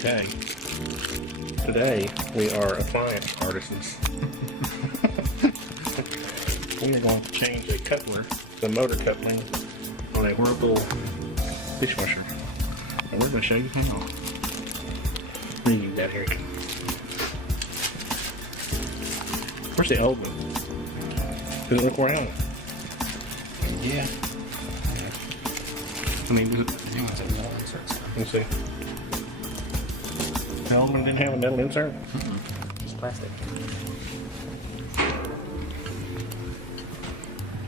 Okay. Today we are appliance artisans. We are going to change a coupler, the motor coupling, on a Whirlpool dishwasher. And we're going to show you how. Read you that, Eric. Where's the old one? Does it look worn out? Yeah. I mean, let's see. The old one didn't have a metal insert? Just plastic.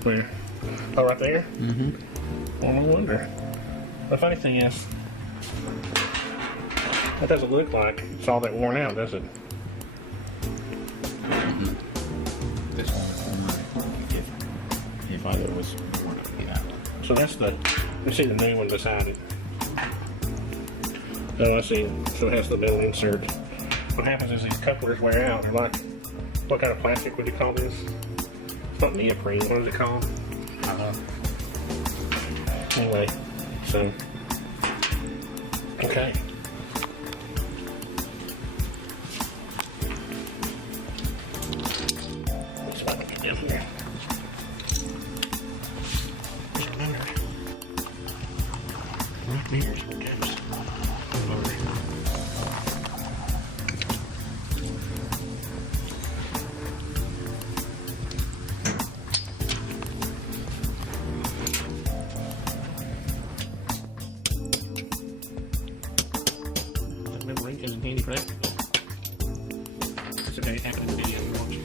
Where? Oh, right there? Mm-hmm. Oh, no wonder. The funny thing is, that doesn't look like it's all that worn out, does it? This one if either was worn out, yeah. So that's the, let's see the new one beside it. Oh, I see. So it has the metal insert. What happens is these couplers wear out. They're like, what kind of plastic would you call this? It's not neoprene. What is it called? I don't know. Anyway, so, okay. Let's see if I can get in here. Right here is what goes over here. Remember ring isn't handy for that. It's okay, it happened in the video you watched.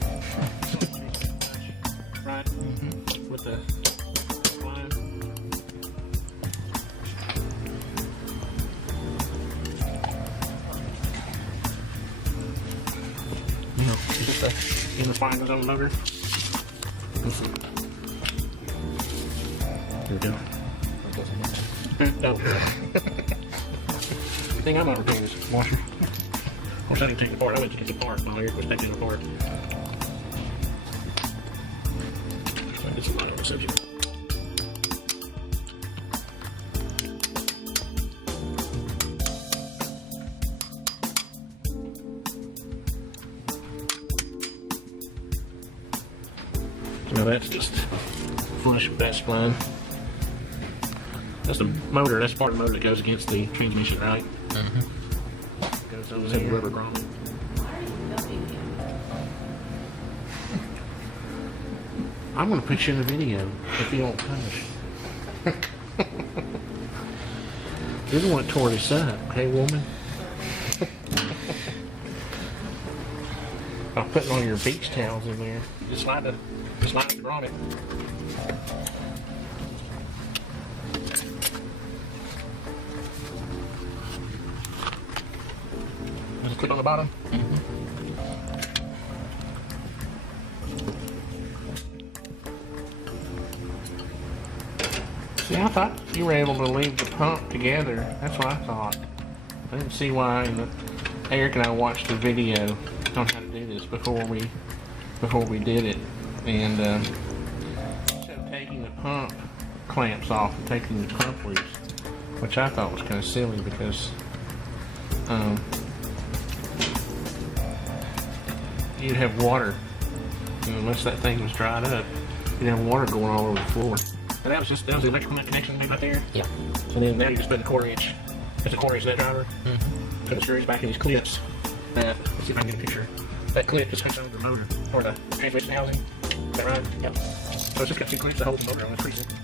Right? Mm-hmm. With the spline. No, is this the inner spline goes on the motor? Let's see. Here we go. No. The thing I'm not repairing is washer. Of course, I didn't take it apart. I went to take it apart while Eric was taking it apart. It's a lot on the subject. Now that's just flush with that spline. That's the motor, that's part of the motor that goes against the transmission, right? Mm-hmm. Goes over the rubber grommet. I'm gonna put you in the video if you don't punish. You're the one that tore this up, okay, woman? I'm putting all your beach towels in there. Just slide the grommet. Does it clip on the bottom? Mm-hmm. See, I thought you were able to leave the pump together. That's what I thought. I didn't see why. And Eric and I watched the video on how to do this before we did it, and instead of taking the pump clamps off and taking the pump loose, which I thought was kind of silly because you'd have water, and unless that thing was dried up, you'd have water going all over the floor. And that was the electrical nut connection right there. Yeah. And then now you just put a 1/4 inch. That's a 1/4 inch nut driver. Mm-hmm. Put the screws back in these clips. Let's see if I can get a picture. That clip just hooks over the motor or the transmission housing. Is that right? Yep. So it's just got 2 clips to hold the motor on. It's pretty simple.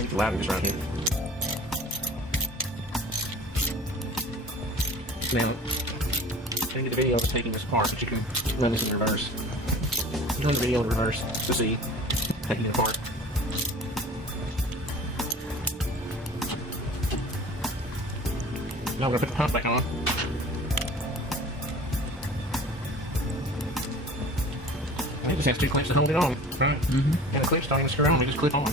It's loud just right here. Now, I'm going to get the video of us taking this apart, but you can run this in reverse. I'm doing the video in reverse to see taking it apart. Now we're going to put the pump back on. And it just has 2 clamps to hold it on, right? Mm-hmm. And the clips don't even screw on, they just clip on.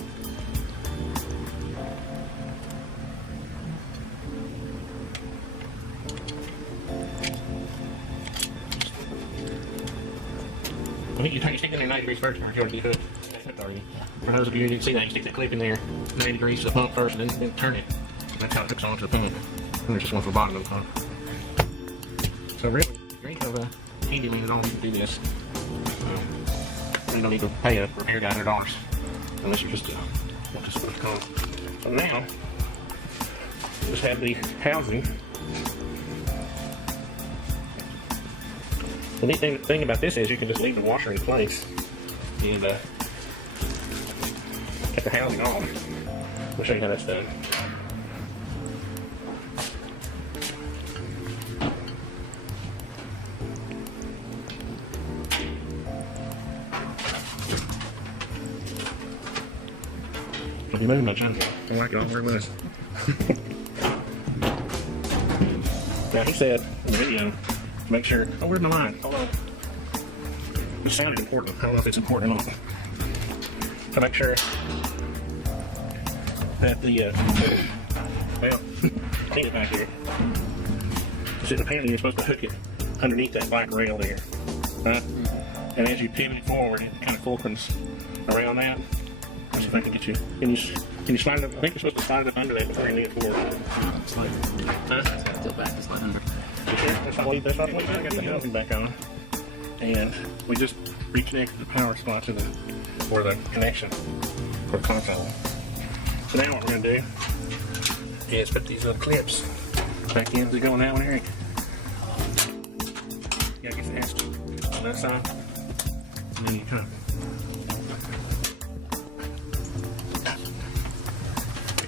I think you take it in there 90 degrees first, or if you want to be hooked. for you. For those of you who didn't see that, you stick that clip in there, 90 degrees to the pump first, and then turn it. That's how it hooks onto the pump. And there's just one for the bottom of the pump. So really, if you ain't of a handyman, you don't need to do this. You don't need to pay a repair guy $100 unless you're just want this stuff going. So now, just have the housing. The neat thing about this is you can just leave the washer in place and get the housing on. We'll show you how that's done. I'll be moving my junk. I like it all where it was. Now he said in the video, make sure, oh, where's my line? Hold on. It sounded important. I don't know if it's important or not. To make sure that the, well, clean it back here. So apparently you're supposed to hook it underneath that black rail there. Right? And as you pivot it forward, it kind of fulcrums around that. Let's see if I can get you. Can you slide it up? I think you're supposed to slide it up under that before you lean it forward. Slide. Huh? Still back to slide under. Sure. That's not what I got the housing back on. And we just reconnected the power supply to the, or the connection for the console. So now what we're going to do is put these little clips back in. They go on that one, Eric. You gotta get the hasp on that side. And then you kind of,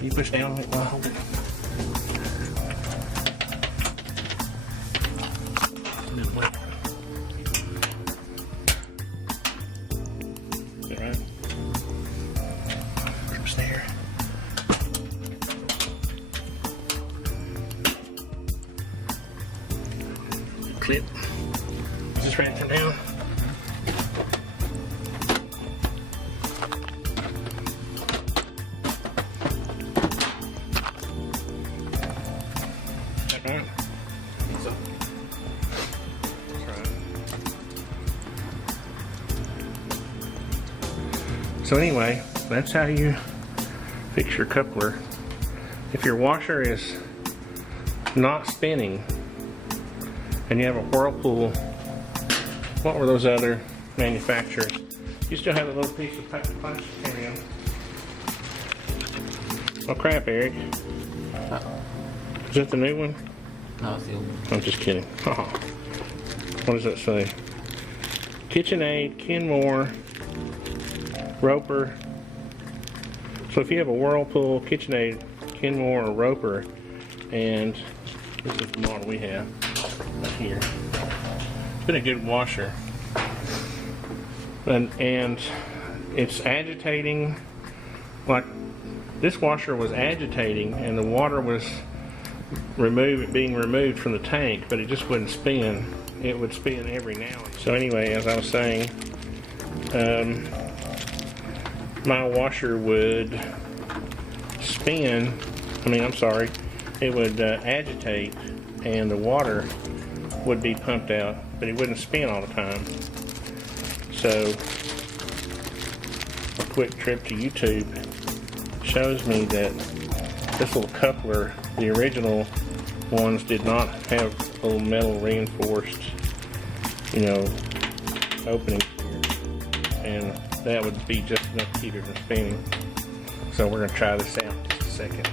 you push down on it while I hold it. And then wait. Is that right? Clips there. Clip. Is this ready to come down? Right. So, that's right. So anyway, that's how you fix your coupler. If your washer is not spinning and you have a Whirlpool, what were those other manufacturers? You still have a little piece of plastic carry on. Oh crap, Eric. Is that the new one? No, it's the old one. I'm just kidding. Oh. What does that say? KitchenAid, Kenmore, Roper. So if you have a Whirlpool, KitchenAid, Kenmore, or Roper, and this is the model we have right here. It's been a good washer. And it's agitating, like this washer was agitating and the water was being removed from the tank, but it just wouldn't spin. It would spin every now and then. So anyway, as I was saying, my washer would spin, it would agitate and the water would be pumped out, but it wouldn't spin all the time. So a quick trip to YouTube shows me that this little coupler, the original ones did not have a little metal reinforced, opening here, and that would be just enough to keep it from spinning. So we're going to try this out in just a second.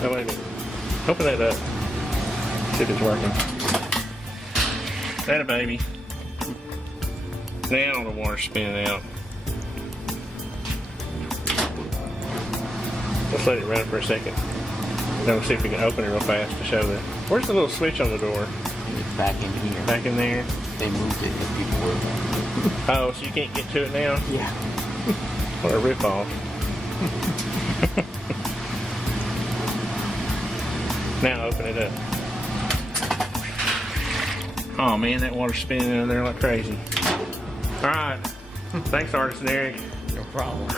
Oh, wait a minute. Open that up. See if it's working. That a baby. Now the water's spinning out. Let's let it run for a second. Then we'll see if we can open it real fast to show that. Where's the little switch on the door? It's back in here. Back in there? They moved it because people were. Oh, so you can't get to it now? Yeah. What a ripoff. Now open it up. Oh man, that water's spinning in there like crazy. Alright. Thanks, Artisan Eric. No problem.